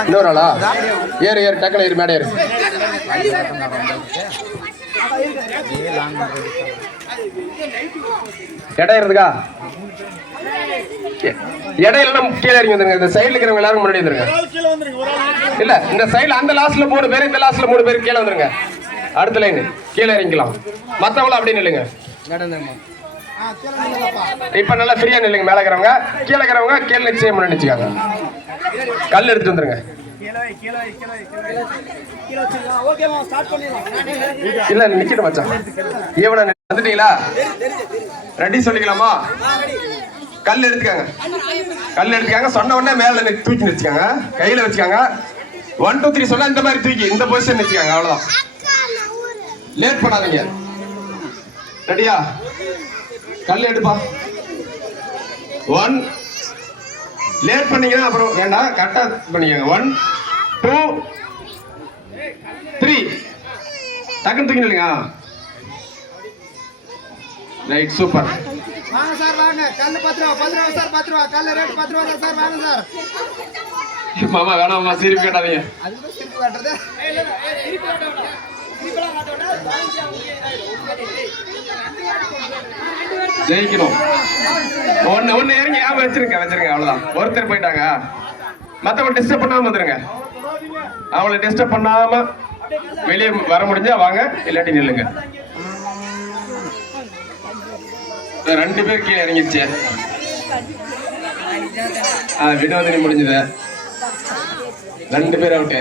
இன்னொரு ஆளா ஏறு ஏறு டக்குல ஏறு மேடை ஏறு இடம் இருக்குதா இடையில கீழே இறங்கி வந்துருங்க இந்த சைடுல இருக்கிறவங்க எல்லாரும் முன்னாடி வந்துருங்க இல்ல இந்த சைடுல அந்த லாஸ்ட்ல மூணு பேர் இந்த லாஸ்ட்ல மூணு பேர் கீழே வந்துருங்க. அடுத்த லைன் கீழே இறங்கிக்கலாம். மத்தவங்களும் அப்படி நில்லுங்க. இப்ப நல்லா ஃப்ரீயா நில்லுங்க மேல இருக்கிறவங்க. கீழே இருக்கிறவங்க கீழே நிச்சயம் முன்னாடி நிச்சுக்காங்க கல் எடுத்து வந்துருங்க. இல்ல நிக்கிட்டு மச்சான். ஈவனா வந்துட்டீங்களா? ரெடி சொல்லிக்கலாமா? கல் எடுத்துக்காங்க. கல் எடுத்துக்காங்க. சொன்ன உடனே மேல தூக்கி நிச்சுக்காங்க கையில வச்சுக்காங்க. ஒன் டூ த்ரீ சொன்னா இந்த மாதிரி தூக்கி இந்த பொசிஷன் வச்சுக்காங்க அவ்வளவுதான். லேட் பண்ணாதீங்க. ரெடியா கல் எடுப்பா. ஒன் லேட் பண்ணீங்கன்னா அப்புறம் ஏண்டா? கரெக்டா பண்ணிக்கோங்க. ஒன் டூ த்ரீ டக்குன்னு தூக்கி நில்லுங்க. ரைட் சூப்பர் வாங்க சார் வாங்க. கல் பத்து ரூபா பத்து ரூபா சார் பத்து ரூபா கல் ரேட் பத்து ரூபா சார் வாங்க சார். மாமா வேணாமா சிரிப்பு கேட்டாதீங்க. ஜெயிக்கணும். ஒண்ணு ஒண்ணு இறங்கி ஞாபகம் வச்சிருங்க வச்சிருங்க அவ்வளவுதான். ஒருத்தர் போயிட்டாங்க. மத்தவங்க டிஸ்டர்ப் பண்ணாம வந்துருங்க. அவங்கள டிஸ்டர்ப் பண்ணாம வெளியே வர முடிஞ்சா வாங்க இல்லாட்டி நில்லுங்க. ரெண்டு பேர் கீழே இறங்கிடுச்சு. ஆ, வினோதினி முடிஞ்சது. ரெண்டு பேர் அவுட்டு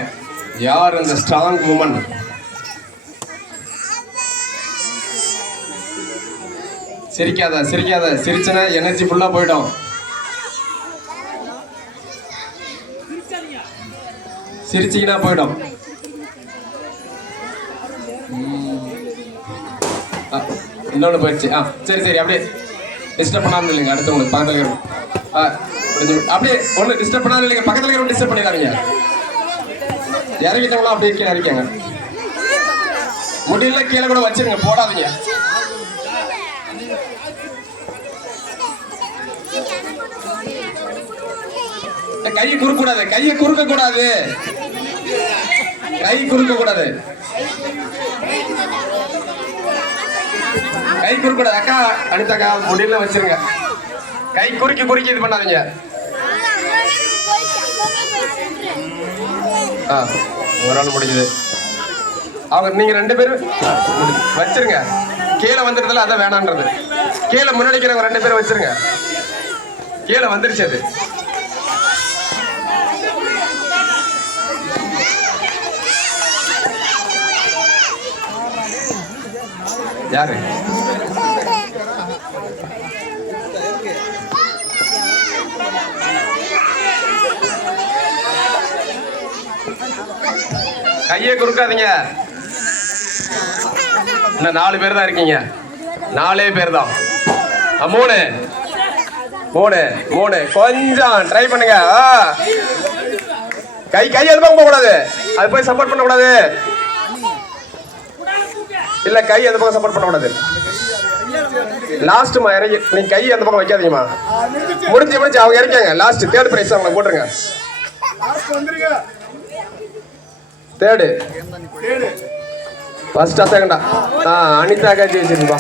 யார் அந்த ஸ்ட்ராங் உமன் சிரிக்காத சிரிக்காத. சிரிச்சனா எனர்ஜி ஃபுல்லாக போயிடும். சிரிச்சிங்கன்னா போயிடும். இன்னொன்று போயிடுச்சு. ஆ சரி சரி அப்படியே டிஸ்டர்ப் பண்ணாமல் இல்லைங்க அடுத்தவங்களுக்கு பக்கத்தில் இருக்கிறோம் ஆ, கொஞ்சம் அப்படியே ஒன்று டிஸ்டர்ப் பண்ணாமல் இல்லைங்க பக்கத்தில் இருக்கிறவங்க டிஸ்டர்ப் பண்ணிடாதீங்க. இறங்கிட்டவங்களாம் அப்படியே கீழே இறக்கிங்க முடியல கீழே கூட வச்சிருங்க போடாதீங்க. கையை குறுக்க கூடாது கையை குறுக்க கூடாது கை குறுக்க கூடாது கை குறுக்க கூடாது அக்கா அனிதாக்கா முடியல வச்சிருங்க. கை குறுக்கி குறுக்கி இது பண்ணாதீங்க. ஆ ஒரு ஆள் முடிஞ்சது. அவர் நீங்கள் ரெண்டு பேரும் வச்சிருங்க. கீழே வந்துடுறதுல அதான் வேணான்றது. கீழே முன்னாடிக்கிறவங்க ரெண்டு பேரும் வச்சிருங்க. கீழே வந்துருச்சு அது. யாரு? கையை குறுக்காதீங்க. இன்னும் நாலு பேர் தான் இருக்கீங்க. நாலே பேர் தான். மூணு. மூணு மூணு. கொஞ்சம் ட்ரை பண்ணுங்க. கை கை எது பக்கம் அது போய் சப்போர்ட் பண்ணக்கூடாது. இல்ல கை அந்த பக்கம் சப்போர்ட் பண்ணக்கூடாது. லாஸ்ட்மா இறங்கி நீங்க கை அந்த பக்கம் வைக்காதீங்கம்மா. முடிஞ்சு முடிஞ்சு அவங்க இறக்காங்க லாஸ்ட் தேர்ட் பிரைஸ் அவங்க போட்டுருங்க. தேர்டு ஃபர்ஸ்டா செகண்டா ஆ. அனிதாக்கா ஜெயிச்சிருப்பா